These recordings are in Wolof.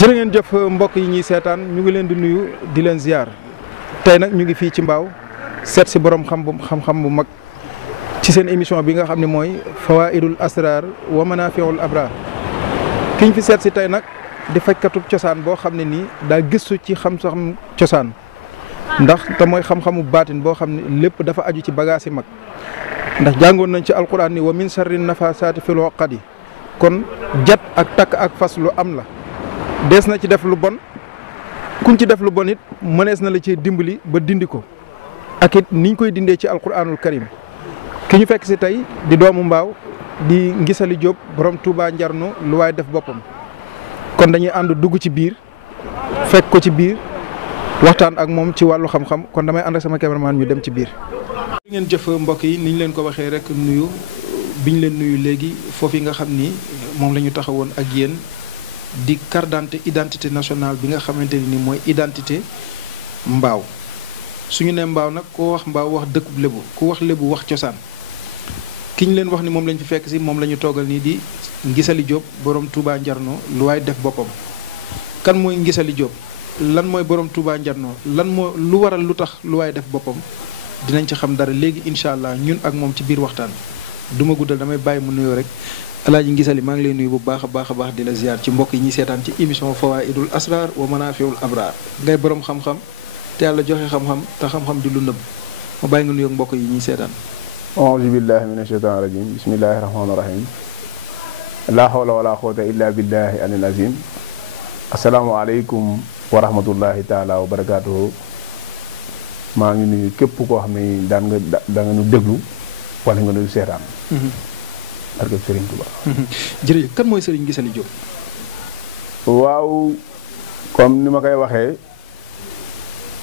jërë ngeen jëf mbokk yi ñuy seetaan ñu ngi leen di nuyu di leen ziar tey nag ñu ngi fii ci Mbao seet si borom xam-xam bu mag ci seen émission bi nga xam ne mooy Fawaidul Asrar wa Manafiul Abrar ki ñu fi seet si tey nag di fajkatub cosaan boo xam ne nii daa gëstu ci xam-xam cosaan ndax te mooy xam-xamu baatin boo xam ne lépp dafa aju ci bagage yi mag ndax jàngoon nañ ci alquran ni wa min sharri nafasaati fil uqadi kon jat ak takk ak fas lu am la. dees na ci def lu bon kuñ ci def lu bon it mënees na la ci dimbali ba dindi ko ak it niñ koy dindee ci alquranul karim ki ñu fekk si tey di doomu Mbao di Ngisali Diop borom Touba Njarno lu waay def boppam kon dañuy ànd dugg ci biir fekk ko ci biir waxtaan ak moom ci wàllu xam-xam kon damay ànd ak sama cameraman ñu dem ci biir. ngeen jëf mbokk yi niñ leen ko waxee rek nuyu biñ leen nuyu léegi foofu yi nga xam ni moom la ñu taxawoon ak yéen. di carte d'identité nationale bi nga xamante ni mooy identité Mbao suñu ne Mbao nag koo wax Mbao wax dëkkub lébu ku wax lébu wax cosaan ki ñu leen wax ni moom lañ fi fekk si moom la ñu toogal nii di Ngisali Diop borom Touba Njarno lu waay def boppam. kan mooy Ngisali Diop lan mooy borom Touba Njarno lan moo lu waral lu tax lu waay def boppam dinañ ci xam dara léegi incha allah ñun ak moom ci biir waxtaan du ma guddal damay bàyyi mu nuyoo rek. Alaaji Ngisali maa ngi lay nuyu bu baax a baax di la ziar ci mbokk yi ñuy seetaan ci émission Fawaidul Asrar wa Manafiul Abrar ngay borom xam-xam te yàlla joxe xam-xam te xam-xam di lu nëbb ma bàyyi nga nuyu ak mbokk yi ñuy seetaan. auzu billahi mina shaytaani rajim bismillahi rahmaani rahim laa hawla wala quwwata illa billahi alil azim asalaamaaleykum wa rahmatullahi taala wa barakaatuhu maa ngi nuyu képp koo xam ne da nga nu déglu wala nga nuyu seetaan. barke Serigne Touba. jërëjëf kan mooy Serigne Ngisali Diop. waaw comme ni ma koy waxee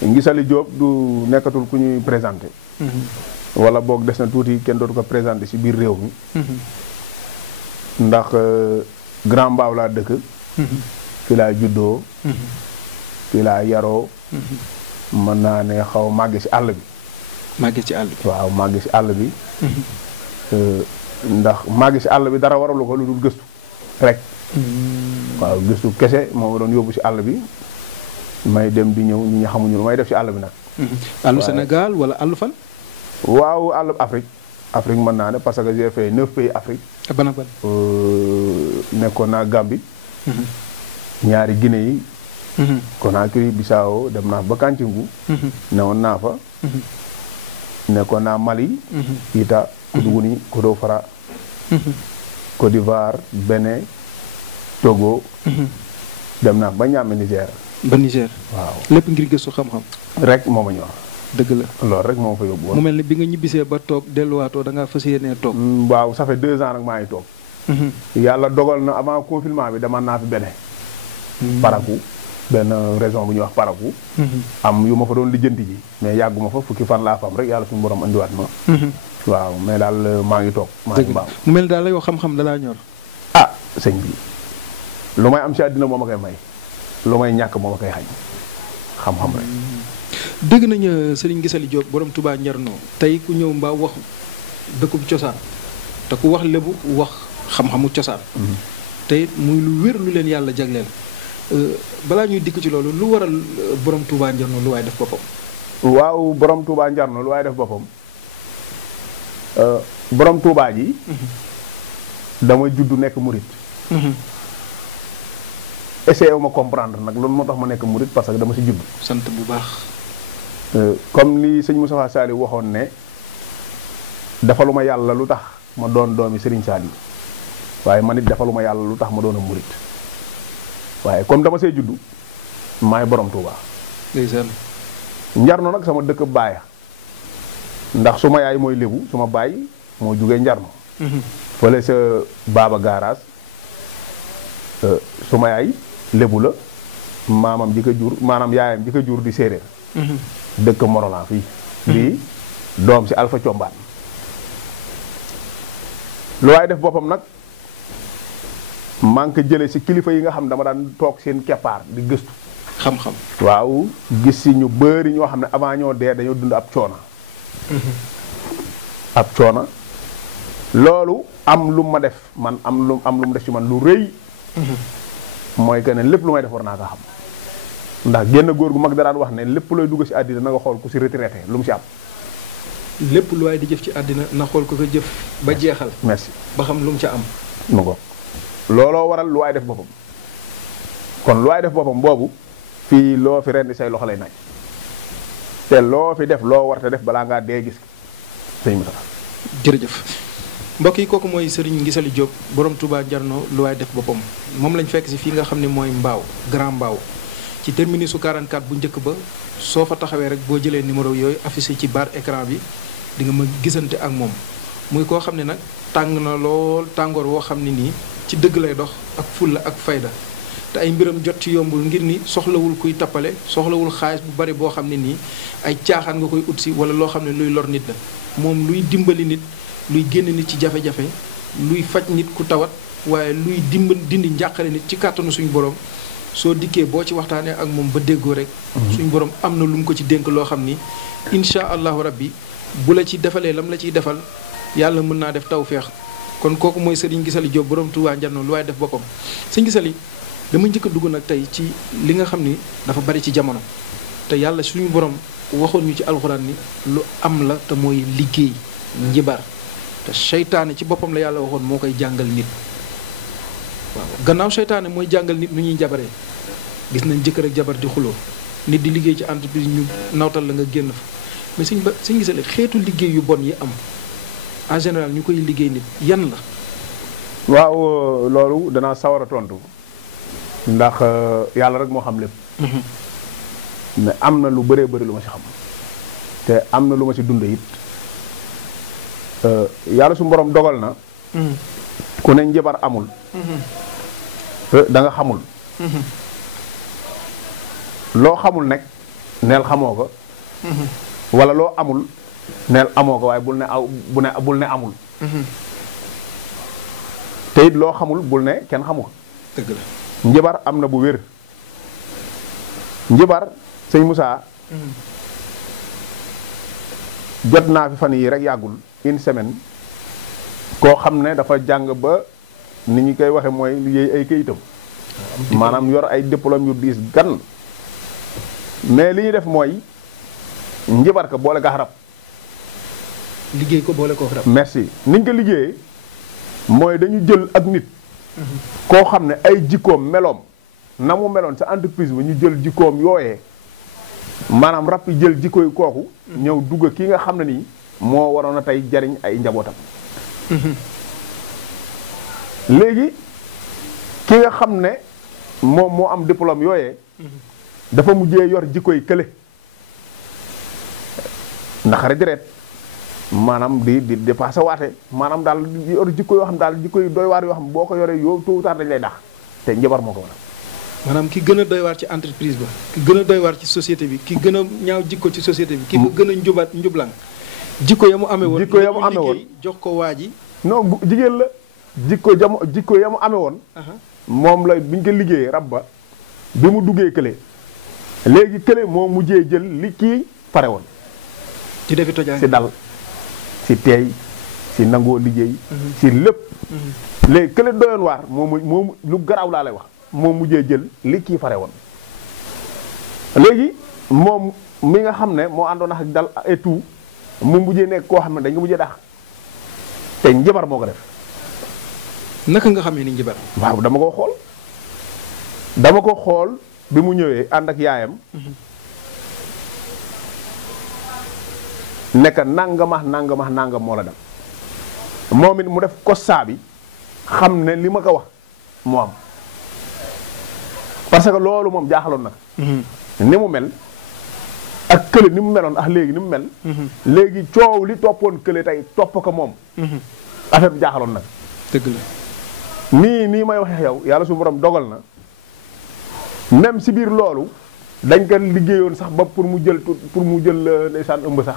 Ngisali Diop du nekkatul ku ñuy présenté. wala boog des na tuuti kenn dootu ko présenté ci biir réew mi. ndax Grand Mbao laa dëkk. fi laa juddoo. fi laa yaroo. mën naa ne xaw màgge ci àll bi. màgge ci àll bi. waaw màgge ci àll bi. ndax maa ngi si àll bi dara waralu ko lu dul gëstu rek. waaw gëstu kese moo doon yóbbu si àll bi may dem di ñëw ñi nga xamuñu lu may def si àll bi nag. àllu Sénégal wala àllu fan. waaw àllu Afrique mën naa ne parce que j'ai fait 9 pays Afrique. ban ak ban. nekkoon naa Gambie. ñaari Guinée yi. Conakry Bissau dem naa ba Kanthinkou. newoon naa fa. nekkoon naa Mali. Ita. Koudougni Kodofara. Côte d'Ivoire Bénin Togo. dem naa ba ñaame Niger. ba Niger. waaw lépp ngir gëstu xam-xam. rek moo ma ñor. dëgg la loolu rek moo ma fa yóbbu woon. mu mel ni bi nga ñibbisee ba toog delluwaatoo da ngaa fas yéenee toog. waaw ça fait 2 ans nag maa ngi toog. yàlla dogal na avant confinement bi dama naa fi Bénin. Parakou benn région bu ñuy wax Parakou. am yu ma fa doon lijjanti ji mais yàgguma fa fukki fan laa fa am rek yàlla suñu borom andiwaat ma. waaw mais daal maa ngi toog. maa ngi Mbao mu mel daal la yow xam-xam da laa ñor. ah sëñ bi lu may am si àddina moo ma koy may lu may ñàkk moo ma koy xañ xam-xam rek. dégg nañu Serigne Ngisali Diop borom Touba Njarno tey ku ñëw Mbao wax dëkkub cosaan te ku wax lébu wax xam-xamu cosaan. te it muy lu wér lu leen yàlla jagleel balaa ñuy dikk ci loolu lu waral borom Touba Njarno lu waay def boppam. waaw borom Touba Njarno lu waay def boppam. borom Touba ji. dama juddu nekk murit. essayé wu ma comprendre nag loolu moo tax ma nekk murit parce que dama si juddu. sant bu baax. comme li sëñ Moustapha Saliou waxoon ne defaluma yàlla lu tax ma doon doomi Serigne Saliou waaye man it defaluma yàlla lu tax ma doon a murit waaye comme dama see juddu maay borom Touba. ndeysaan. Njarno nag sama dëkk baaya ndax suma yaay mooy lébu suma baay moo jugee Njarno. fële sa baaba gaaraas suma yaay lébu la maamam ji ko jur maanaam yaayam ji ko jur di séeréer. dëkk Morolan fii. bii doom si Alpha Combaan. lu waay def boppam nag maa ngi ko jëlee si kilifa yi nga xam dama daan toog seen keppaar di gëstu. xam-xam. waaw gis si ñu bëri ñoo xam ne avant ñoo dee dañoo dund ab coona. ab coona loolu am lu ma def man am lu mu def ci man lu rëy. mooy que ne lépp lu may def war naa ko xam ndax génn góor gu mag da daan wax ne lépp looy dugg si àddina na nga xool ku si retraité lu mu si am. lépp lu waay di jëf ci àddina na xool ko jëf ba jeexal. merci ba xam lu mu ca am. mu ko looloo waral lu waay def boppam kon lu waay def boppam boobu fii loo fi rendi say loxo lay naaj te loo fi def loo war te def balaa ngaa dee gis sëñ Moussa. jërëjëf mbokk yi kooku mooy Serigne Nguissaly Diop borom Touba Njarno lu waay def boppam moom lañ fekk si fii nga xam ne mooy Mbao Grand Mbao ci terminus su 44 bu njëkk ba soo fa taxawee rek boo jëlee numéro yooyu affiché ci barre écran bi di nga ma gisante ak moom muy koo xam ne nag tàng na lool tàngoor woo xam ne nii ci dëgg lay dox ak fulla ak fayda te ay mbiram jot ci yombul ngir ni soxlawul kuy tappale soxlawul xaalis bu bari boo xam ne nii ay caaxaan nga koy ut si wala loo xam ne luy lor nit la moom luy dimbali nit luy génn nit ci jafe-jafe luy faj nit ku tawat waaye luy dindi njàqare nit ci kàttanu suñu borom soo dikkee boo ci waxtaanee ak moom ba déggoo rek suñu borom am na lu mu ko ci dénk loo xam ni incha allahu rabbi bu la ci defalee lam la ciy defal yàlla mën naa def tawféex kon kooku mooy Serigne Nguissaly Diop borom Touba Njarno lu waaye def boppam Serigne Nguissaly dama njëkk a dugg nag tey ci li nga xam ni dafa bari ci jamono te yàlla suñu borom waxoon ñu ci alxuraan ni lu am la te mooy liggéey njibar te seytaane ci boppam la yàlla waxoon moo koy jàngal nit waaw gannaaw seytaane mooy jàngal nit nu ñuy jabaree gis nañ jëkkër ak jabar di xuloo nit di liggéey ci entreprise ñu nawtal la nga génn fa mais Serigne Nguissaly xeetu liggéey yu bon yi am en général ñu koy liggéey nit yan la. waaw loolu danaa sawar a tontu ndax yàlla rek moo xam lépp. mais am na lu bëree bëri lu ma ci xam te am na lu ma ci dund it yàlla su borom dogal na. ku ne njabar amul. da nga xamul. loo xamul nekk neel xamoo ko. wala loo amul neel amoo ko waaye bul ne amul. te it loo xamul bul ne kenn xamu ko. dëgg la njabar am na bu wér. njabar sëñ Moussa. jot naa fi fan yii rek yàggul une semaine koo xam ne dafa jàng ba ni ñu koy waxe mooy liggéey ay këyitam. maanaam yor ay diplôme yu diis gan. mais li ñuy def mooy njabar ko boole gax rab. liggéey ko boole ko rab. merci ni ñu ko liggéeyee mooy dañu jël ak nit. koo xam ne ay jikkoom meloom na mu meloon sa entreprise ba ñu jël jikkoom yooyee maanaam rab yi jël jikko yi kooku. ñëw dugg ki nga xam ne nii moo waroon a tey jariñ ay njabootam. léegi ki nga xam ne moom moo am diplôme yooyee. dafa mujjee yor jikko yi kële ndax deret maanaam di dépassé waate maanaam daal yor jikko yoo xam daal jikko yi doy waar yoo xam boo ko yoree yow tôt ou tard dañ lay dax te njabar moo ko waral. maanaam ki gën a doy waar ci entreprise ba ki gën a doy waar ci société bi ki gën a ñaaw jikko ci société bi. ki ko gën a njublang jikko ya mu amee woon. jikko ya mu amee woon jox ko waa ji. non bu jigéen la jikko ya mu amee woon. moom la bi ñu ko liggéeyee rab ba bi mu duggee kële. léegi kële moo mujjee jël li kii pare woon. ci defi tojaa si dal si teey si nangoo liggéey. si lépp. léegi kële doyoon waar moom lu garaaw laa lay wax moo mujjee jël li kii pare woon. léegi moom mi nga xam ne moo àndoon ak dal et tout mu mujjee nekk koo xam ne dañ nga mujjee dax te njabar moo ko def. naka nga xamee ni njabar. waaw dama ko xool. bi mu ñëwee ànd ak yaayam nekk nangamax nangam moo la dem moom it mu def constat bi xam ne li ma ko wax moo am parce que loolu moom jaaxaloon na ni mu mel ak kële ni mu meloon ak léegi ni mu mel léegi coow li toppoon kële tey topp ko moom affaire bi jaaxaloon na dëgg la nii may waxe yow yàlla su borom dogal na même si biir loolu dañ ko liggéeyoon sax ba pour mu jël ndeysaan ëmb sax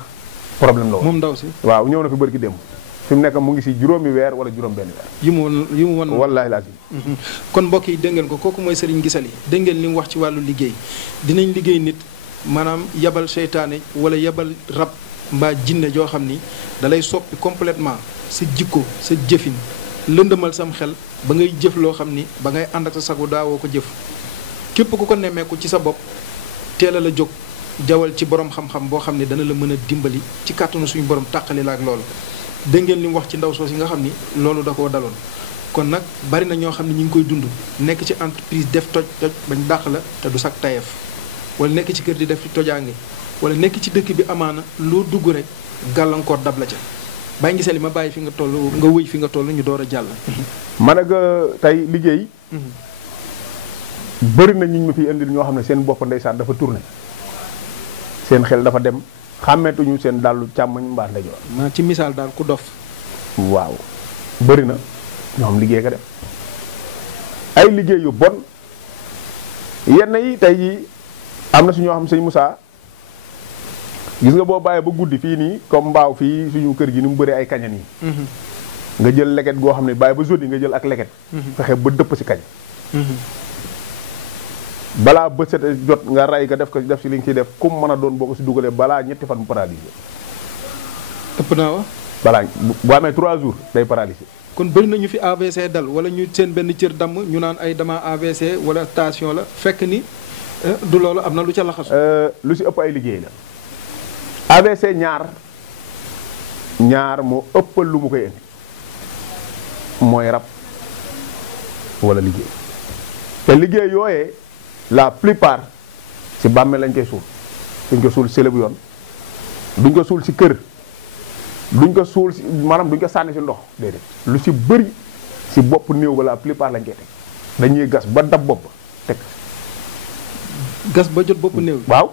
problème la woon. moom ndaw si. waaw ñëw na fi bërki démb fi mu nekk mu ngi si juróomi weer wala juróom benn weer. yi mu wan wallaahi lazim. kon mbokk yi dégg ngeen ko kooku mooy Serigne Nguissaly dégg ngeen li mu wax ci wàllu liggéey dinañ liggéey nit maanaam yabal seytaane wala yabal rab mbaa jinne joo xam ni dalay soppi complètement sa jikko sa jëfin lëndëmal sam xel ba ngay jëf loo xam ni ba ngay ànd ak sa sagu daawoo ko jëf képp ku ko nemmeeku ci sa bopp teel a la jóg jawal ci borom xam-xam boo xam ne dana la mën a dimbali ci kàttanu suñu borom tàqali la ak loolu dégg ngeen li mu wax ci ndaw soos yi nga xam ni loolu da koo daloon kon nag bari na ñoo xam ne ñu ngi koy dund nekk ci entreprise def toj bañ dàq la te du sag tayef wala nekk ci kër di def tojaange wala nekk ci dëkk bi amaana loo dugg rek gàllankoor dab la ca bàyyi ngisali ma bàyyi fi nga toll nga wëy fi nga toll ñu door a jàll. man ak tey liggéey. bëri na ñu ma fiy indil ñoo xam ne seen bopp ndeysaan dafa tourné seen xel dafa dem xàmmeetuñu seen dàllu càmmoñ mbaa ndeyjoor. maa ci misaal daal ku dof. waaw bëri na ñoo xam liggéey ka def ay liggéey yu bon yenn yi tey jii am na su ñoo xam sëñ Moussa. gis nga boo bàyyee ba guddi fii nii comme mbaaw fii suñu kër gi ni mu bëree ay kaña nii nga jël leket goo xam ne bàyyi ba jodi nga jël ak leket fexe ba dëpp si kañ balaa bët set jot nga ray ko def si li nga ciy def comme mën a doon boo ko si dugalee balaa ñetti fan mu paralysé ëpp naa wa balaa bu amee 3 jours day paralysé kon bëri na ñu fi AVC dal wala ñu seen benn cër damm ñu naan ay dama AVC wala station la fekk ni du loolu am na lu ca laxasu lu si ëpp ay liggéey la AVC ñaar moo ëppal lu mu koy indi mooy rab wala liggéey te liggéey yooyee la plupart si bàmmeel lañ koy suul duñ ko suul sële bu yoon duñ ko suul si kër duñ ko suul si maanaam duñ ko sànni si ndox déedéet lu si bëri si bopp néew ba la plupart lañ koy teg dañuy gas ba dab bopp teg gas ba jot bopp néew waaw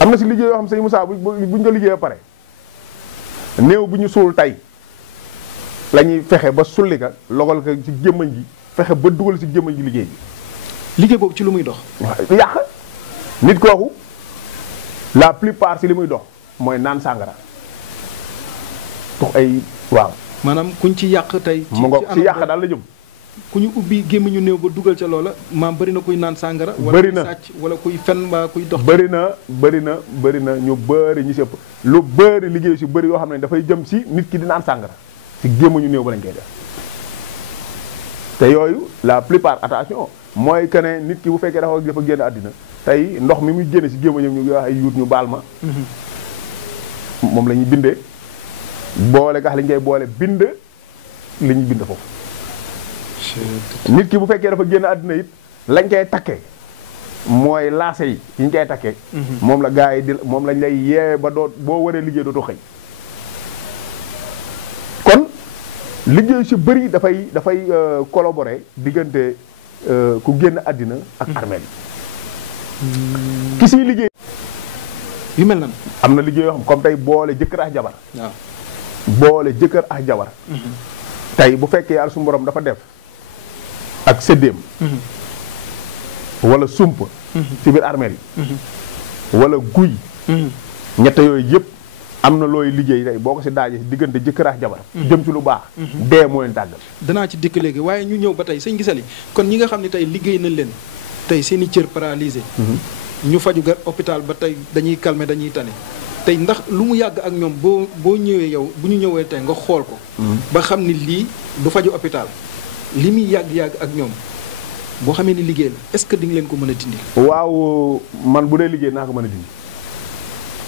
am na si liggéey yoo xam sëñ Moussa buñ ko liggéeyee pare néew bu ñu suul tey la ñuy fexe ba sulli ka logal ko ci gémmañ gi fexe ba dugal si gémmañ gi liggéey bi liggéey boobu ci lu muy dox waaw yàq nit kooku la plupart si li muy dox mooy naan sàngara tux ay waaw maanaam kuñ ci yàq tey mu ngoog si yàq daal la jëm ku ñu ubbi gémmiñu néew ba dugal ca loola maam bëri na kuy naan sàngara wala kuy sàcc wala kuy fen mbaa kuy dox bëri na ñu bëri ñu si ëpp lu bëri liggéey si bëri yoo xam ne dafay jëm si nit ki di naan sàngara si gémmiñu néew ba lañ koy def te yooyu la plupart attention mooy que ne nit ki bu fekkee dafa génn àddina tey ndox mi muy génne si gémmiñam ñu wax ay yuut ñu baal ma moom la ñuy bindee boole gax lañ koy boole bind li ñuy bind foofu nit ki bu fekkee dafa génn àddina it lañ koy takkee mooy laase yi ñu koy takkee moom la gars yi di moom lañ lay yeewe ba doo boo waree liggéey dootoo xëy kon liggéey si bëri dafay collaborer diggante ku génn àddina ak armeel ki siy liggéey yu mel nan am na liggéey yoo xam comme tey boole jëkkër ak jabar waaw boole jëkkër ak jabar tey bu fekkee yàlla suñu borom dafa def ak séddéem wala sump ci biir armeel yi wala guy ñett yooyu yëpp am na looy liggéey tey boo ko si daajee diggante jëkkër ak jabar jëm ci lu baax dee moo leen tàggal danaa ci dikk léegi waaye ñu ñëw ba tey sëñ Gisali kon ñi nga xam ne tey liggéey nañ leen tey seen i cër paralysé ñu faju gar hôpital ba tey dañuy calmer dañuy tane tey ndax lu mu yàgg ak ñoom boo ñëwee yow bu ñu ñëwee tey nga xool ko ba xam ni lii du faju hôpital li muy yàgg-yàgg ak ñoom boo xamee ni liggéey la est-ce que di nga leen ko mën a dindi waaw man bu dee liggéey naa ko mën a dindi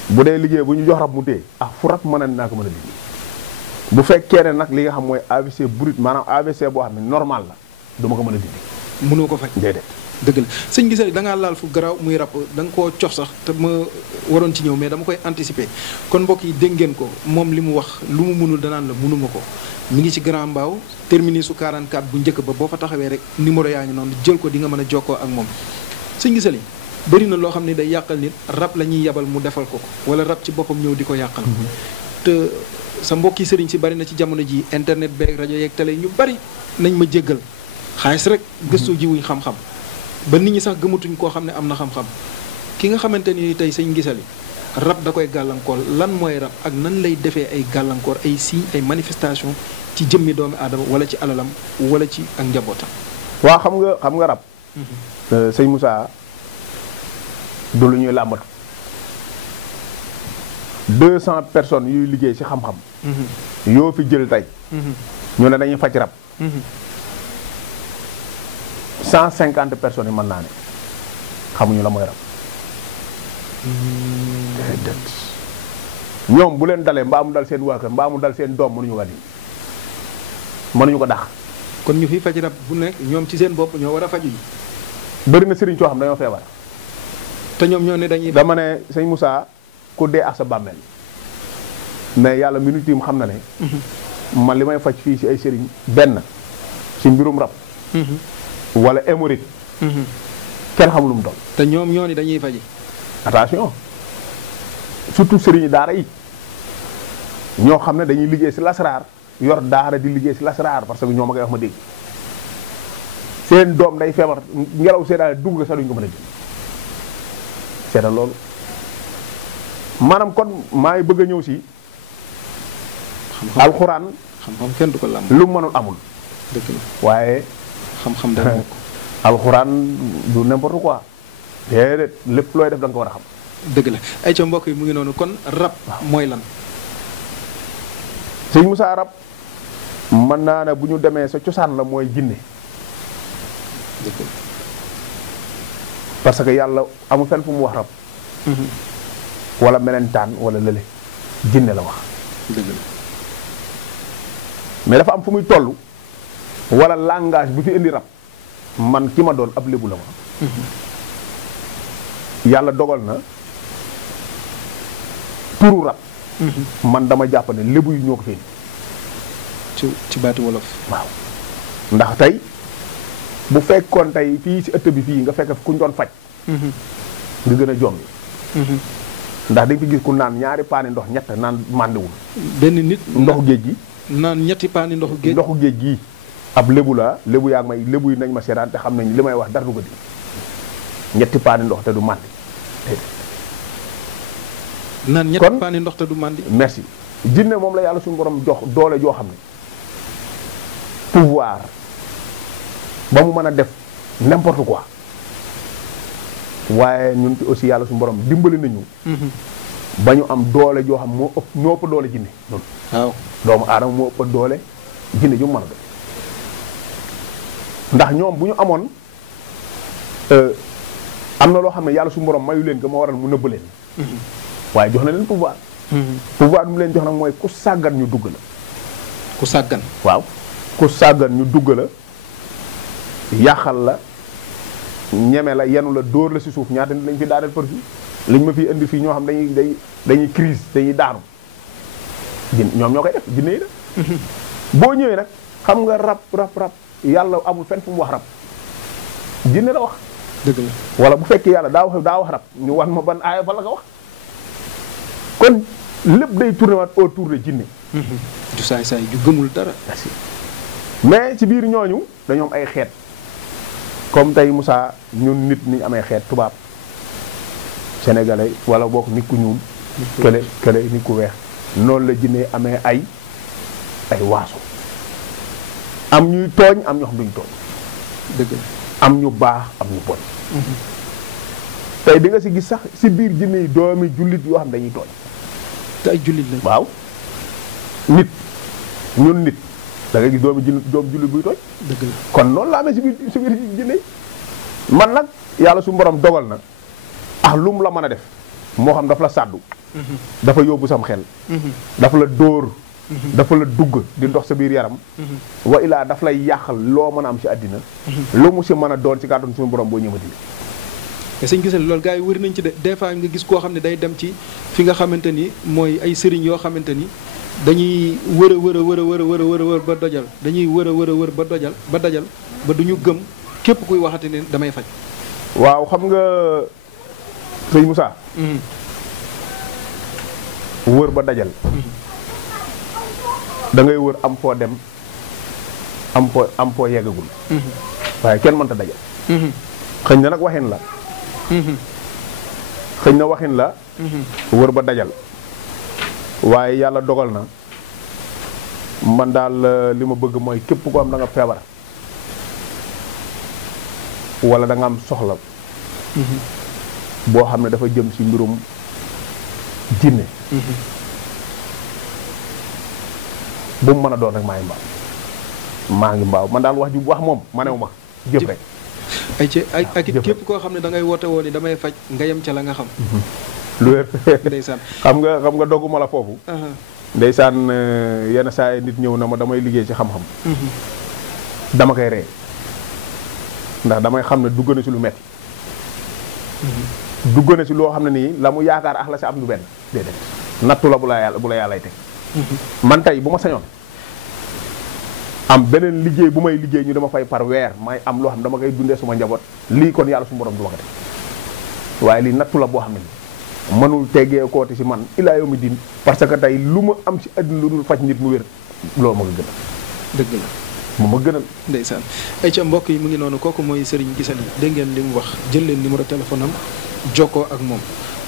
bu dee liggéey bu ñu jox rab mu téye fu rab mën a naa ko mën a dindi bu fekkee ne nag li nga xam mooy AVC brut maanaam AVC boo xam ne normal la du ma ko mën a dindi mënoo ko faj déedéet dëgg la sëñ Gisali da ngaa laal fu garaaw muy rab da nga koo cof sax te ma waroon ci ñëw mais dama koy anticiper kon mbokk yi dégg ngeen ko moom li mu wax lu mu mënul danaan la mënuma ko mi ngi ci Grand Mbao terminus su 44 bu njëkk ba boo fa taxawee rek numéro yaa ngi noonu jël ko di nga mën a jokkoo ak moom sëñ Gisali bëri na loo xam ne day yàqal nit rab la ñuy yabal mu defal ko wala rab ci boppam ñëw di ko yàqal te sa mbokki sëriñ si bari na ci jamono ji internet beeg rajo yeeg télé ñu bari nañ ma jéggal xaalis rek gëstu ji wuñ xam-xam ba nit ñi sax gëmatuñ koo xam ne am na xam-xam ki nga xamante ni tey sëñ Gisali rab da koy gàllankoor lan mooy rab ak nan lay defee ay gàllankoor ay signes ay manifestation ci jëmmi doomi aadama wala ci alalam wala ci ak njabootam waaw xam nga rab sëñ Moussa du lu ñuy làmbatu 200 personnes yuy liggéey ci xam-xam yoo fi jël tey ñu ne dañuy faj rab 150 personnes yi mën naa ne xamuñu la mooy rab ñoom bu leen dalee mbaa mu dal seen waa kër mbaa mu dal seen doom mënuñu ko di mënuñu ko dax kon ñu fi faj rab bu nekk ñoom ci seen bopp ñoo war a faju yi bëri na sëriñ coo xam dañoo feebar te ñoom ñoo ne dañuy dama ne sëñ Moussa ku dee ak sa bàmmeel mais yàlla mi nu tiim xam na ne man li may faj fii ci ay sëriñ benn ci mbirum rab wala hémorroïde kenn xamul lu mu doon te ñoom ñoo ni dañuy faji attention surtout sëriñi daara yi ñoo xam ne dañuy liggéey ci lasaraar yor daara di liggéey ci lasaraar parce que ñoom a koy wax ma dégg seen doom day feebar ngelaw seen daal dugg sax duñ ko mën a jël seetal loolu maanaam kon maa ngi bëgg a ñëw ci alxuraan xam-xam kenn du ko làmb lu mu mënul amul dëgg la waaye xam-xam dara mokk alxuraan du n'importe quoi déedéet lépp looy def da nga ko war a xam dëgg la ay ca mbokk yi mu ngi noonu kon rab mooy lan sëñ Moussa rab mën naa ne bu ñu demee sa cosaan la mooy jinne dëgg la parce que yàlla amul fenn fu mu wax rab wala melentaan wala lële jinne la wax dëgg la mais dafa am fu muy toll wala langage bu fi indi rab man ki ma doon ab lébu la ma yàlla dogal na turu rab man dama jàpp ne lébu yi ñoo ko fi indi ci baati wolof waaw ndax tey bu fekkoon tey fii ci ëtt bi fii nga fekk ku ñu doon faj nga gën a jombi ndax dañ fi gis ku naan ñaari paani ndox ñett naan màndiwul benn nit ndoxu géej gi naan ñetti paani ndoxu géej ndoxu géej gii ab lébu la lébu yaa ngi may lébu yi nañ ma seetaan te xam nañ li may wax dara du ko di ñetti paani ndox te du màndi naan ñetti paani ndox te du màndi merci jinne moom la yàlla suñu borom jox doole joo xam ne pouvoir ba mu mën a def n'importe quoi waaye ñun ci aussi yàlla suñu borom dimbali nañu ba ñu am doole joo xam moo ëpp ñoo ëpp doole jinne noonu waaw doomu aadama moo ëpp doole jinne ju mu mën a def ndax ñoom bu ñu amoon am na loo xam ne yàlla suñu borom mayu leen ko ma waral mu nëbb leen waaye jox na leen pouvoir pouvoir bi mu leen jox nag mooy ku sàggan ñu dugg la ku sàggan waaw ku sàggan ñu dugg la yàqal la ñeme la yenu la dóor la ci suuf ñaata nit lañ fi daaneel për fi liñ ma fi indi fii ñoo xam dañuy crise dañuy daanu jin ñoom ñoo koy def jinne yi la boo ñëwee nag xam nga rab yàlla amul fenn fu mu wax rab jinne la wax dëgg la wala bu fekkee yàlla daa wax rab ñu wan ma ban aaya fa la ko wax kon lépp day tourné waat autour de jinne ju saay ju gëmul dara mais ci biir ñooñu dañoo am ay xeet comme tey Moussa ñun nit ñi amee xeet tubaab sénégalais wala bokk nit ku ñuul kële nit ku weex noonu la jinne amee ay waaso am ñuy tooñ am ñoo xam duñ tooñ dëgg la am ñu baax am ñu bon tey di nga si gis sax si biir jinne yi doomi jullit yoo xam dañuy tooñ te ay jullit lañ waaw nit ñun nit da nga gis doomu jullit buy tooñ dëgg la kon noonu la amee si biir jinne yi man nag yàlla su borom dogal na lu mu la mën a def moo xam dafa la sàddu dafa yóbbu sam xel dafa la dóor dafa la dugg di ndox sa biir yaram wa ilaa daf lay yàqal loo mën a am si àddina lu mu si mën a doon si kàddu suñu borom boo ñëwati te sëñ gisal loolu gars yi wëri nañ ci de des fois nga gis koo xam ne day dem ci fi nga xamante ni mooy ay sëriñ yoo xamante ni dañuy wër ba dojal dañuy wër ba dajal ba du ñu gëm képp kuy waxati ne damay faj waaw xam nga sëñ Moussa wër ba dajal da ngay wër am foo dem am foo yeggagul waaye kenn mënta dajal xëñ na nag waxin la xëñ na waxin la wër ba dajal waaye yàlla dogal na man daal li ma bëgg mooy képp ko am da nga feebar wala da nga am soxla boo xam ne dafa jëm ci mbirum jinne bu mu mën a doon rek maay mbaam maa ngi mbaaw man daal wax ju wax moom manewu ma jëf rek. ay ci ay ak it képp koo xam ne da ngay woote woon ni damay faj nga yem ca la nga xam. lu wér. ndeysaan xam nga dogguma la foofu. ndeysaan yenn saa nit ñëw na ma damay liggéey ci xam-xam. dama koy ree ndax damay xam ne dugg na ci lu metti dugg na ci loo xam ne nii la mu yaakaar ak la si am lu benn déedéet nattu la bu la yàllay teg. man tey bu ma sañoon am beneen liggéey bu may liggéey ñu dama fay par weer may am loo xam dama koy dundee suma njaboot lii kon yàlla su borom du ma ko teg waaye lii nattu la boo xam ne nii mënul teggee kooti si man ilaa yawmi diin parce que tey lu ma am ci àddina lu dul faj nit mu wér loolu ma ko gënal. dëgg la. mu ma gënal. ndeysaan ay ca mbokk yi mu ngi noonu kooku mooy Serigne Guissali dégg ngeen li mu wax jël leen numéro téléphone am jokkoo ak moom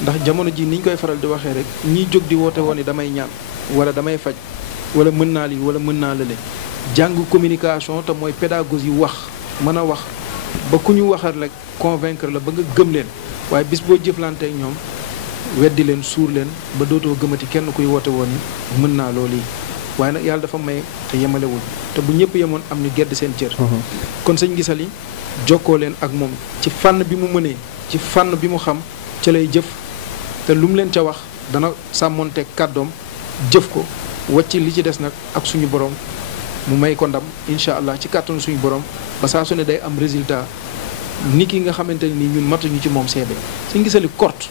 ndax jamono ji ni ñu koy faral di waxee rek ñiy jóg di woote woon ni damay ñaan wala damay faj wala mën naa lii wala mën naa lële jàng communication te mooy pédagogie wax mën a wax ba ku ñu waxal rek convaincre la ba nga gëm leen waaye bis boo jëflante ak ñoom weddi leen suur leen ba dootoo gëmati kenn kuy woote woon ni mën naa loolu yi waaye nag yàlla dafa may te yemalewul te bu ñëpp yemoon am ñu gedd seen cër. kon sëñ Guissali jokkoo leen ak moom ci fànn bi mu mënee ci fànn bi mu xam ca lay jëf te lu mu leen ca wax dana sàmmonteeg kàddoom jëf ko wàcc li ci des nag ak suñu borom mu may ko ndam incha allah ci kàttanu suñu borom ba saa su ne day am résultat ni ki nga xamante ne nii ñun matuñu ci moom seede sëñ Guissali kort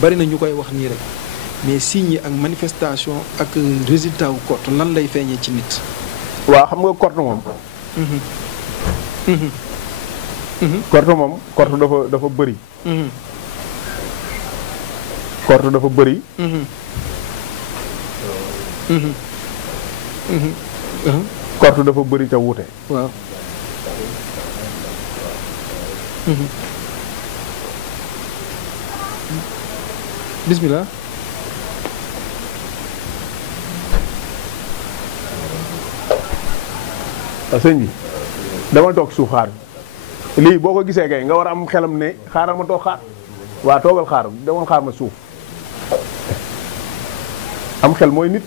bari na ñu koy wax nii rek mais signes yi ak manifestation ak résultat wu kort lan lay feeñee ci nit. waaw xam nga kort moom. kort dafa bëri. kort dafa bëri. kort dafa bëri ca wuute. waaw. bismillah. sëñ bi dama toog suuf xaar lii boo ko gisee kay nga war a am xelam ne xaaral ma toog xaar waa toogal xaar demoon xaar ma suuf am xel mooy nit.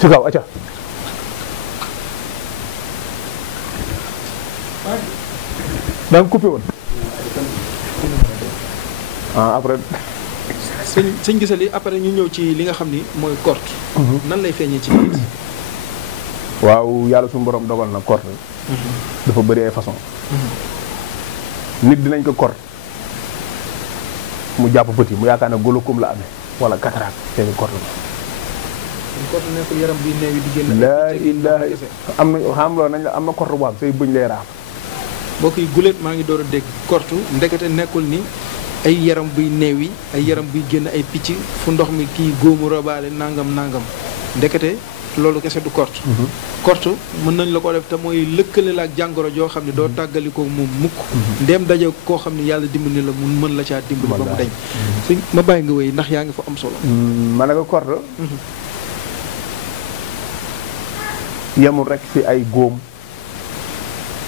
ci kaw acca da nga coupé woon après. sëñ Guissali après ñu ñëw ci li nga xam ni mooy kort. nan lay feeñee ci nit. waaw yàlla suñu borom dogal na kort. dafa bëri ay façon nit dinañ ko kort mu jàpp petit mu yaakaar ne glaucome la amee wala cataracte fekk kort la. kort nekkul yaram bi néew yi di génn. laa ilaaha am na xam loolu nañ la am na kort bu am say bëñ lay raaf. mbokk yi guléet maa ngi door a dégg kortu ndekete nekkul ni ay yaram buy néew yi ay yaram buy génn ay picc fu ndox mi kii góomu robaale nangam ndekete loolu kese du kort. kort mën nañ la ko def te mooy lëkkale la ak jàngoro joo xam ne doo tàggali ko moom mukk ndeem daje koo xam ne yàlla dimbali la mun mën la caa dimbali ba mu dañ. suñ ma bàyyi nga wéy ndax yaa ngi fa am solo. ma ne ko kort yemul rek ci ay góom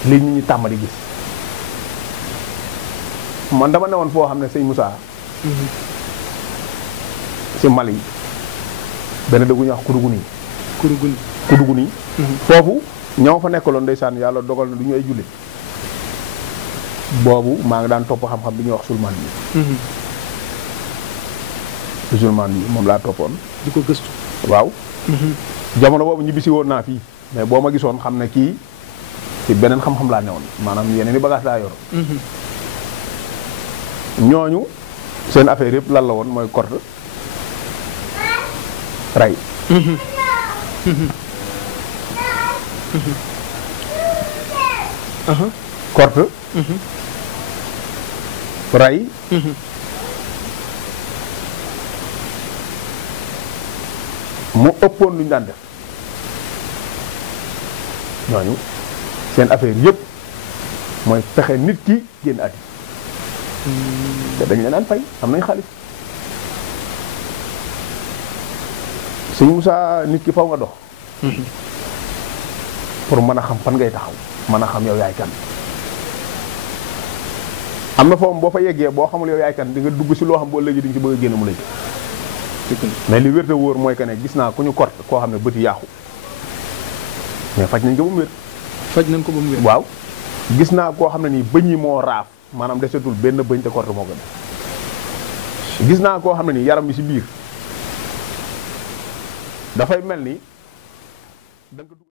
li nit ñi tàmm di gis man dama newoon foo xam ne sëñ Moussa ci Mali benn dëggu ñuy wax Kuduguni foofu ñoo fa nekkaloon ndeysaan yàlla dogal na du ñu ay jullit boobu maa ngi daan topp xam-xam bi ñuy wax sulman bi moom laa toppoon di ko gëstu waaw jamono boobu ñibbisi woon naa fii mais boo ma gisoon xam ne kii ci beneen xam-xam laa newoon maanaam yeneen i bagage laa yor ñooñu seen affaire yëpp lan la woon mooy kort ray kort ray mu ëppoon lu ñu daan def ñooñu seen affaire yëpp mooy fexe nit ki génn àddina te dañ leen daan fay am nañ xaalis sëñ Moussa nit ki faw nga dox pour mën a xam fan ngay taxaw mën a xam yow yaay kan am na foofu boo fa yeggee boo xamul yow yaay kan di nga dugg si loo xam boo léegi di nga si bëgg a génn mu lëj mais li wér te wóor mooy que ne gis naa ku ñu kort koo xam ne bëti yàqu mais faj nañ ko ba mu wér. faj nañ ko ba mu wér. waaw gis naa koo xam ne nii bëñ yi moo raaf maanaam desetul benn bëñ te kort moo ko def gis naa koo xam ne nii yaram bi si biir dafay mel ni da nga